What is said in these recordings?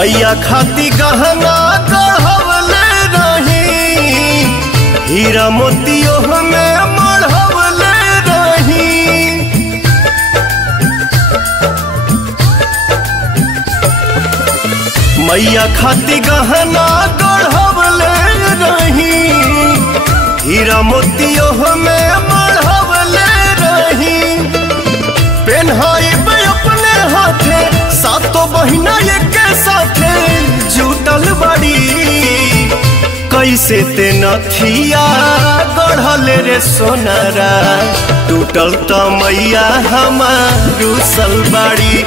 मैया खाती गहना गढ़वले रही, हीरा मोतियों में मढ़वले रही। मैया खाती गहना गढ़वले रही, हीरा मोतियों में मढ़वले रही। पेन्हाई अपने हाथे सातों बहिना एक साथे जुटल बड़ी, कैसे ते नथिया गढ़ल रे सोनारा, टूटल तो मैया हमार रुसल बाड़ी।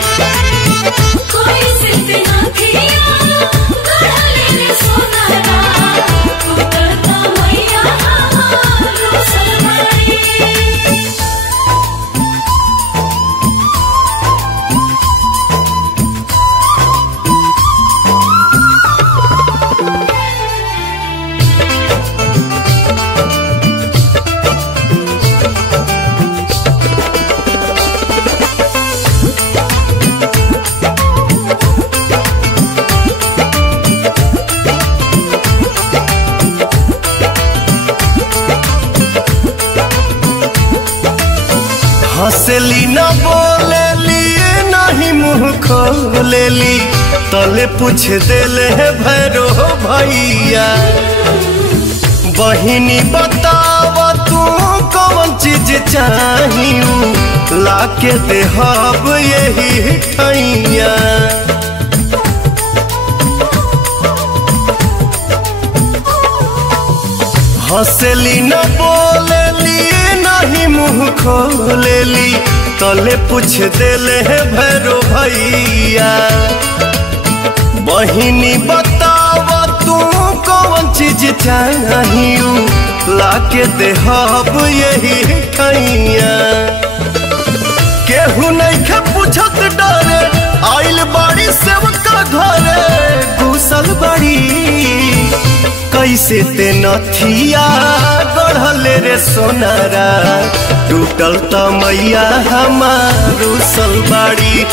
हंसली न बोलेली नहीं मुँह खोलेली, तले पूछ देले है भैरो भैया। बहिनी बताव तू कौन चीज चाहिए, लाके देहब यही ठैया। हंसली न बोलेली नहीं मुँह खोलेली, तले पूछ देले है भैरो भैया। बहिनी बताव तू कौन चीज चाहिए, लाके देहब यही ठैया। केहू नहीं खे पूछत डरे, आइल बाड़ी सेवका घरे घुसल बड़ी, कैसे ते नथिया गढ़ल रे सोनारा, टूटल तो मैया हमार रुसल बाड़ी।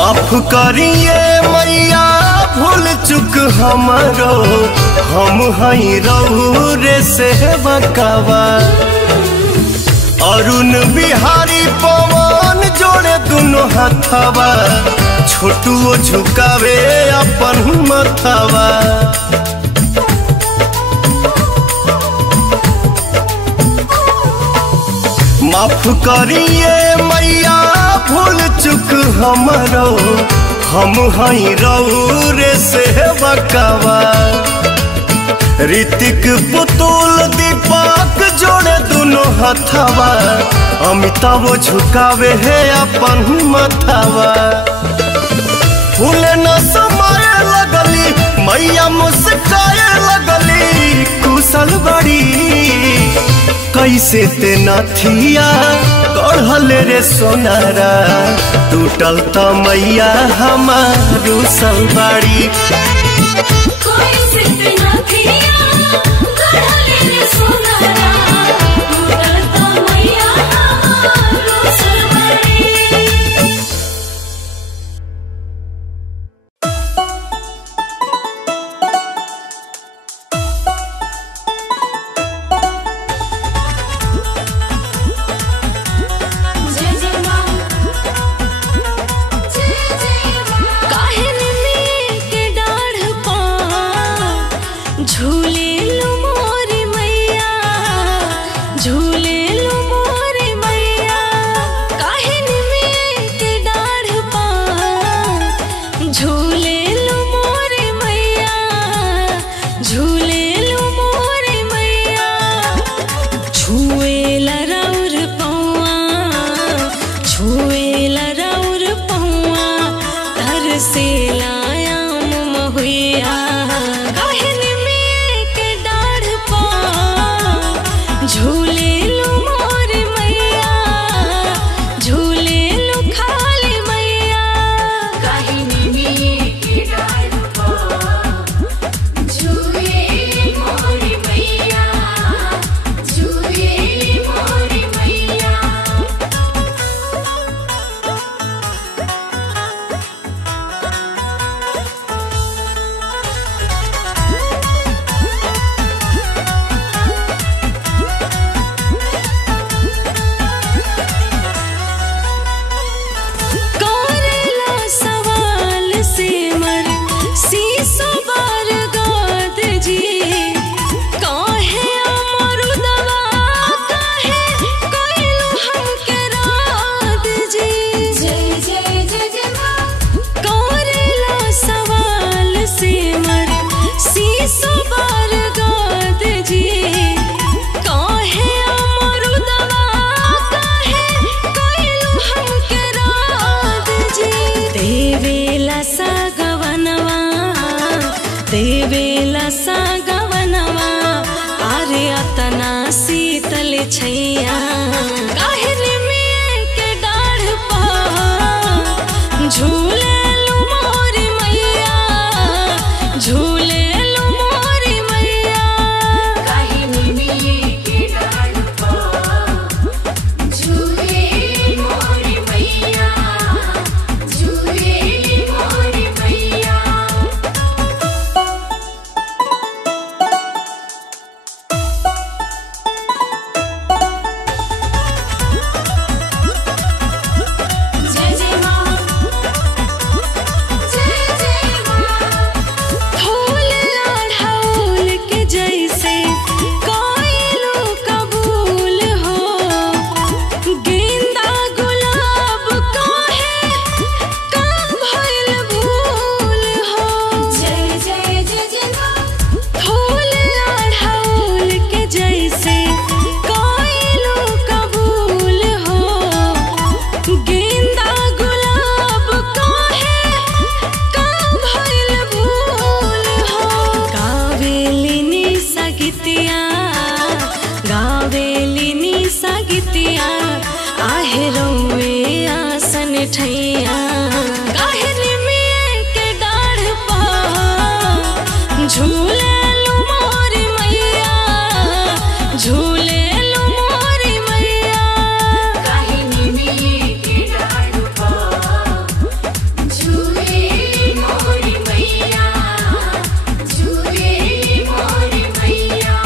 माफ करिए मैया भूल चुक हमारो, हम हई रहू रे से बकावा। अरुण बिहारी पवन जोड़े दोनों हाथवा, छोटुओ झुकावे अपन मथवा। माफ करिए मैया भूल चुक हमारो, हम हई रहू रे से बकावा। ऋतिक पुतुल दीपक जोड़े दोनों हथवा, अमिताभ झुकावे है अपन मथवा। फूल न समाये लगली मैया मुस्काए लगली, कुशल बड़ी कैसे ते नथिया गढ़ल रे सोनारा, टूटल तो मैया हमार रुसल बाड़ी। झूले शीतल छैया काहे में के डाढ़ पा झूले लू मोरी मैया झूले लू मोरी मैया काहे में के डाढ़ पा झूले मोरी मैया झूले मोरी मैया। ठैया काहे में के डाढ़ पा झूले लू मोरी मैया झूले लू मोरी मैया काहे में के डाढ़ पा झूले मोरी मैया झूले मोरी मैया।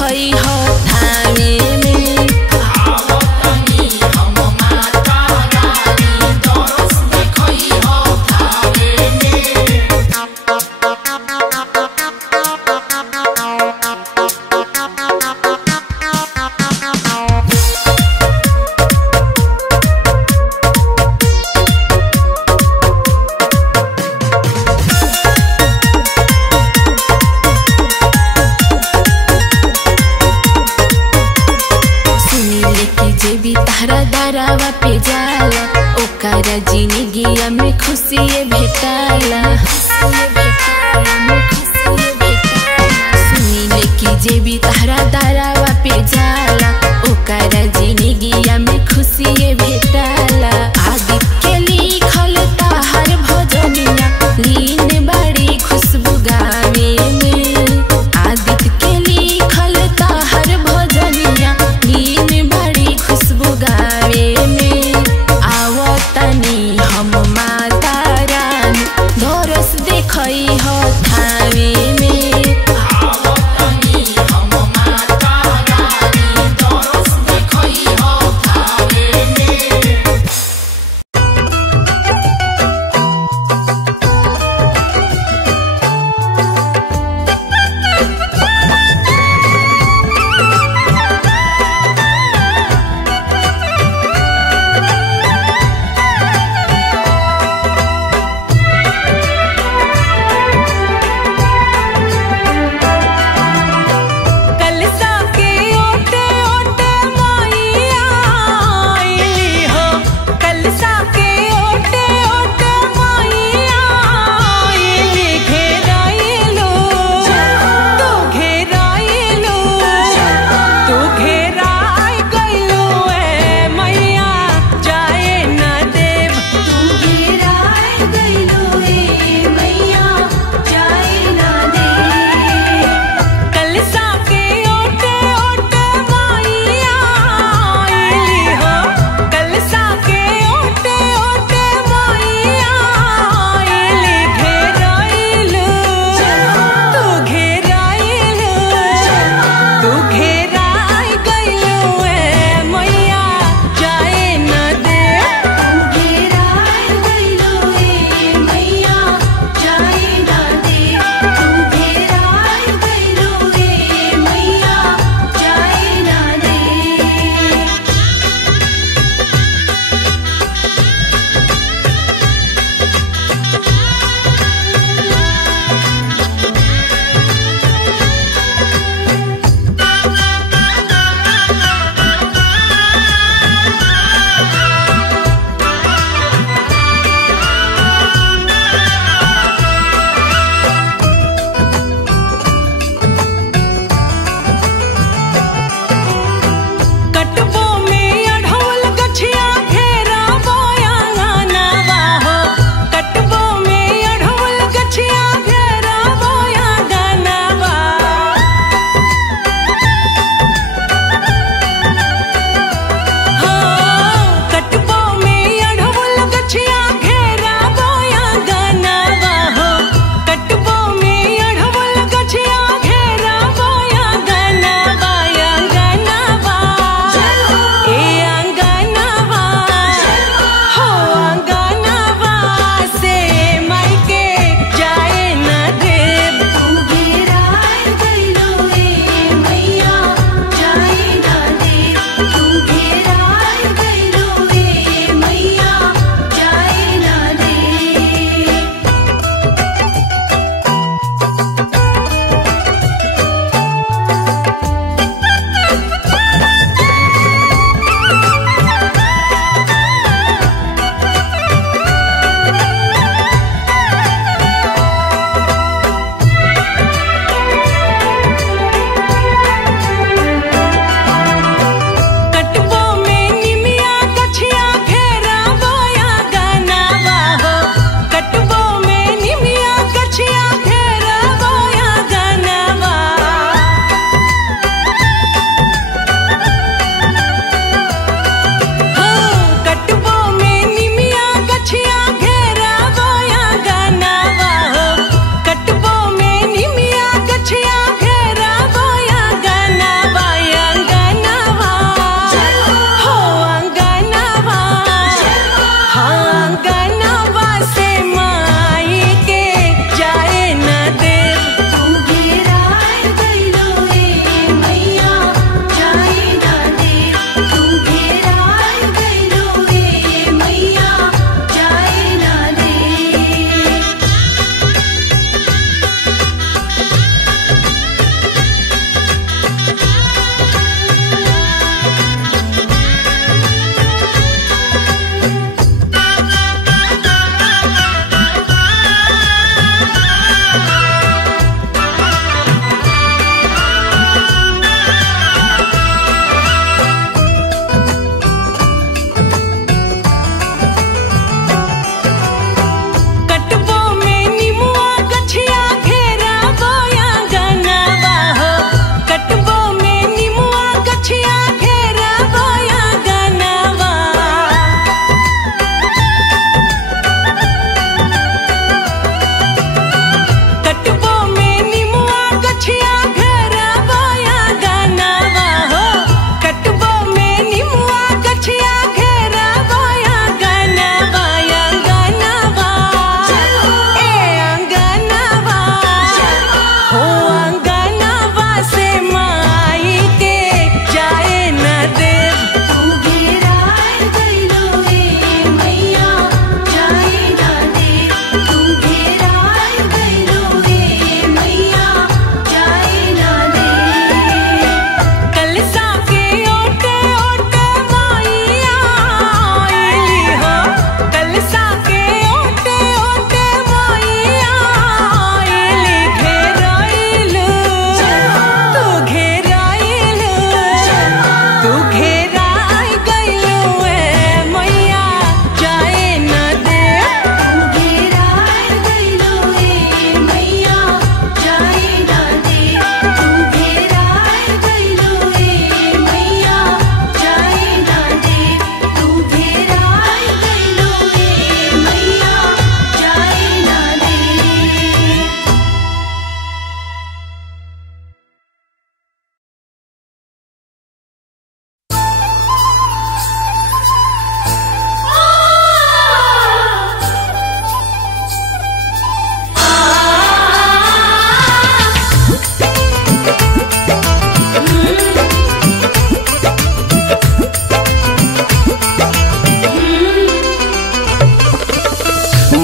देखई हो थावे में। दारावा पे जाला ओकरा जिंदगिया में खुशी भेटाला। सुनीले की जे भी तारा दारावा पे जाला ओकरा जिंदगिया में खुशी भेटाला। आदित्य के लिखल ताहर भजनिया लीन बड़ी खुशबू गावे में। आदित्य के लिखल ताहर भजनिया लीन बड़ी खुशबू गावे में। आवतनी हम माता रानी दरस देखई हो थावे में। आवतनी हम माता रानी दरस देखई हो थावे में।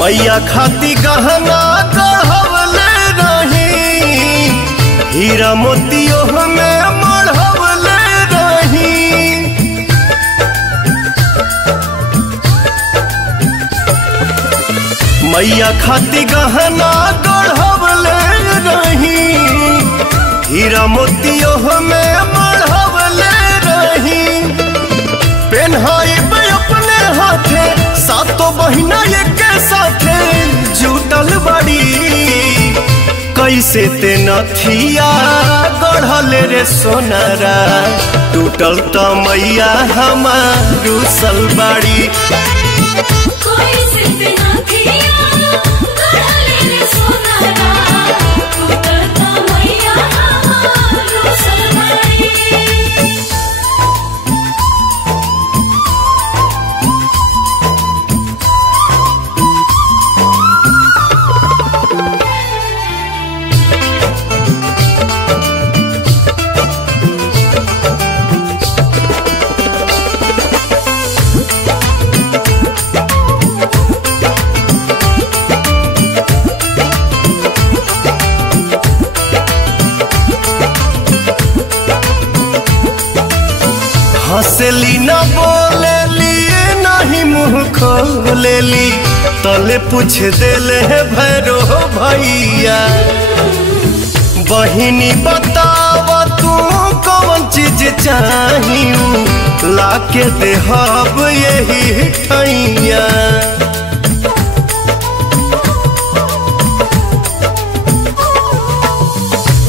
मैया खाती गहना गढ़वले रही, हीरा मोतियों में मढ़वले रही। मैया खाती गहना गढ़वले रही, हीरा मोतियों में मढ़वले रही। पेन्हाई अपने हाथे सातों बहिना एक साथे जुटल बड़ी। कैसे ते नथिया गढ़ल रे सोनारा, टूटल त मैया हमार रुसल बाड़ी। हंसली न बोलेली नहीं मुँह खोलेली, तले पूछ देले है भैरो भैया। बहिनी बताव तू कौन चीज चाहिए, लाके देहब यही ठैया।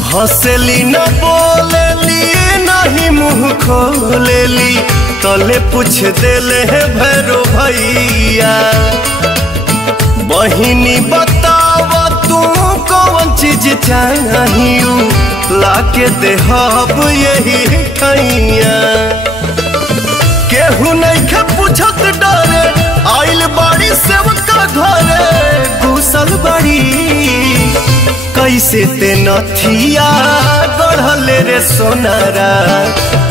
हंसली न बोलेली नहीं मुँह खोलेली, तले पूछ देले है भैरो भैया। बहिनी बताव तू कौन चीज चाहिए, लाके देहब यही ठैया। केहू नहीं के पूछत डरे, आइल बाड़ी सेवका घरे घुसल बड़ी। कैसे ते नथिया गढ़ल रे सोनारा,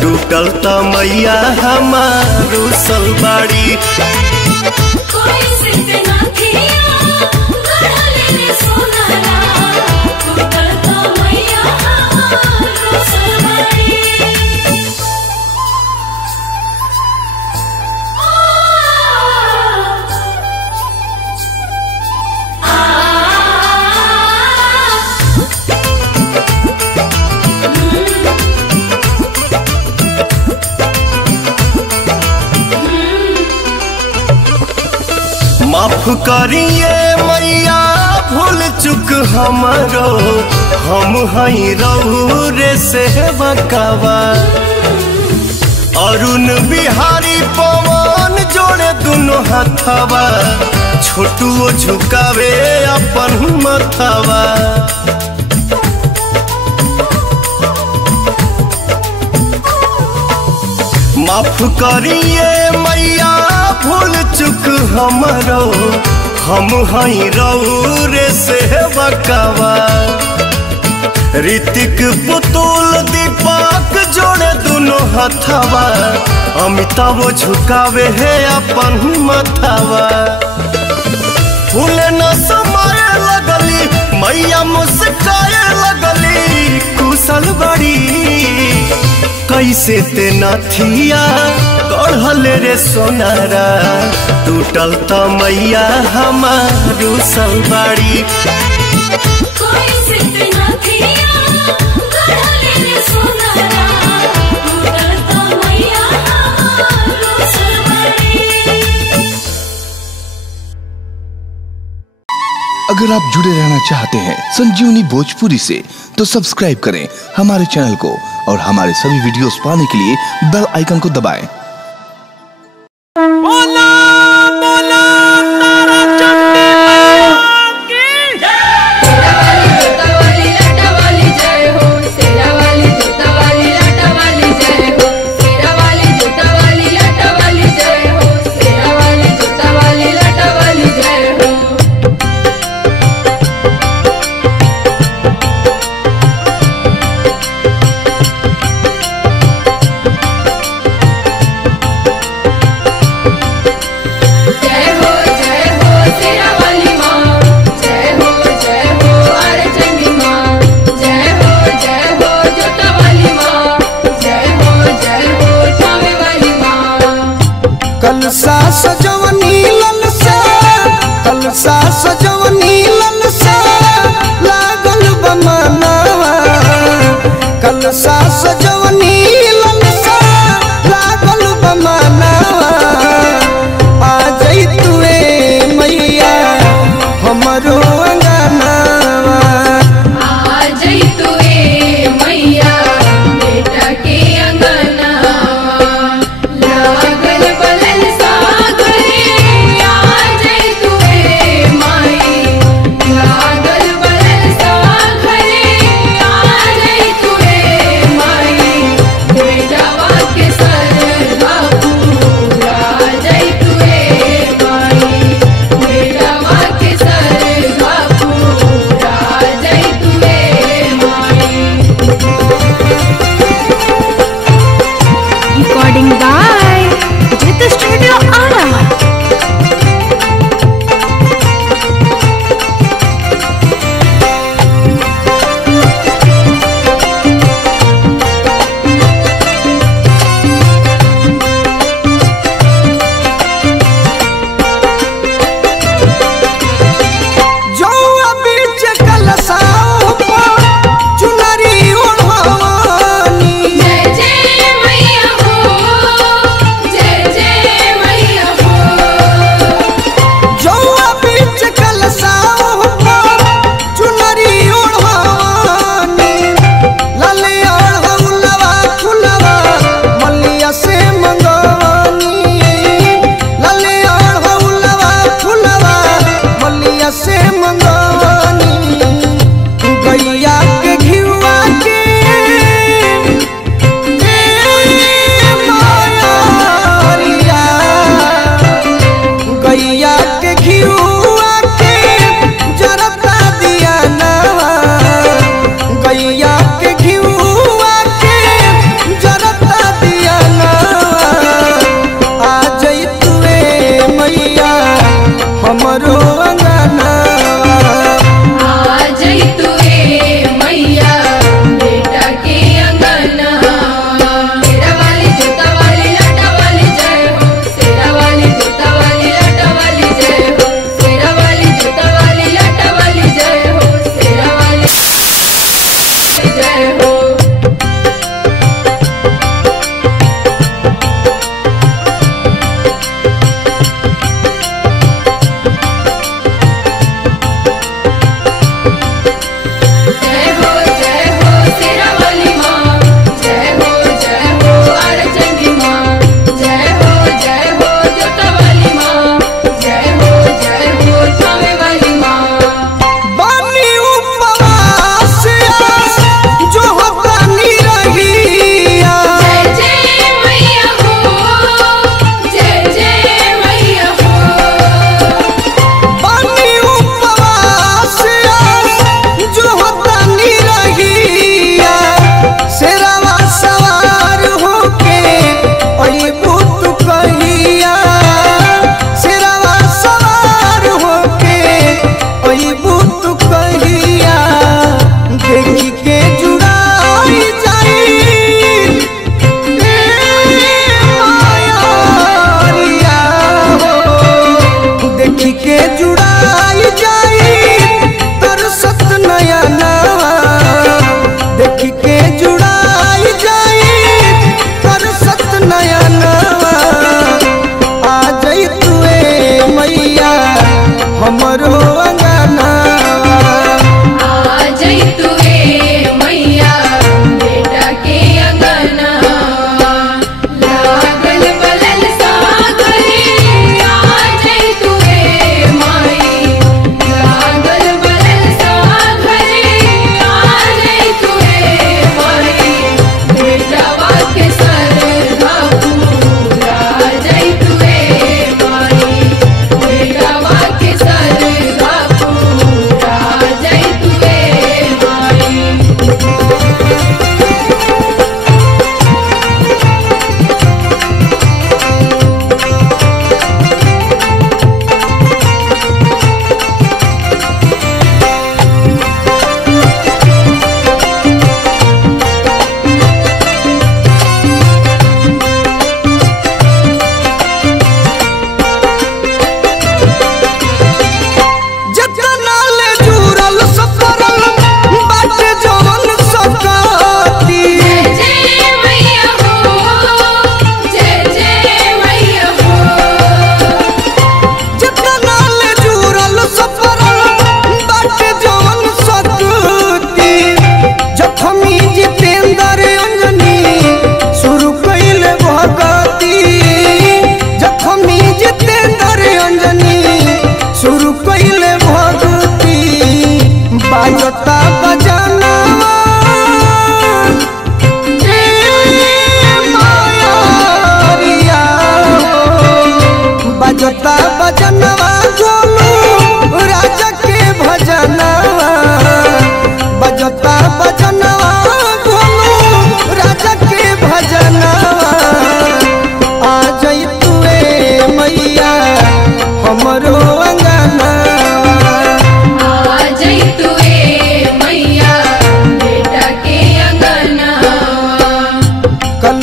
टूटल त मैया हमार रुसल बाड़ी। माफ करिए मैया भूल चुक हमरो, हम हई रउरे से बकावा। अरुण बिहारी पवन जोड़े दोनों हाथवा, छोटुओ झुकावे अपन मथवा। माफ करिए मैया भूल चुक हमरो, हम हई रउरे से बकावा। ऋतिक पुतुल दीपक जोड़े दोनों हाथवा, अमिताभ झुकावे है अपन मथवा। फूल न समाये लगली मैया मुस्काए लगली, कुशल बड़ी। कैसे ते नथिया गढ़ल रे सोनारा, टूटल त मैया हमार रुसल बाड़ी। अगर आप जुड़े रहना चाहते हैं संजीवनी भोजपुरी से, तो सब्सक्राइब करें हमारे चैनल को और हमारे सभी वीडियोस पाने के लिए बेल आइकन को दबाएं। सजवनी ललसा कलसा सजवनी ललसा लागल बमनावा कलसा सजवनी ललसा लागल बमनावा आ जइतुए मैया हमरो अंगनावा आ जइतुए मैया बेटा के अंगनावा लागल बलल सागर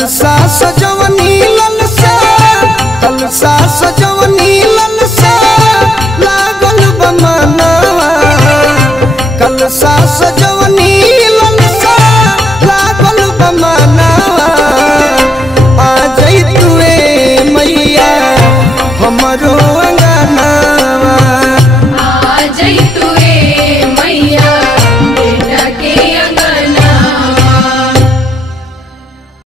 कलसा सजवनी ललसा कलसा सजवनी ललसा लागल बमनवा कलसा सजवनी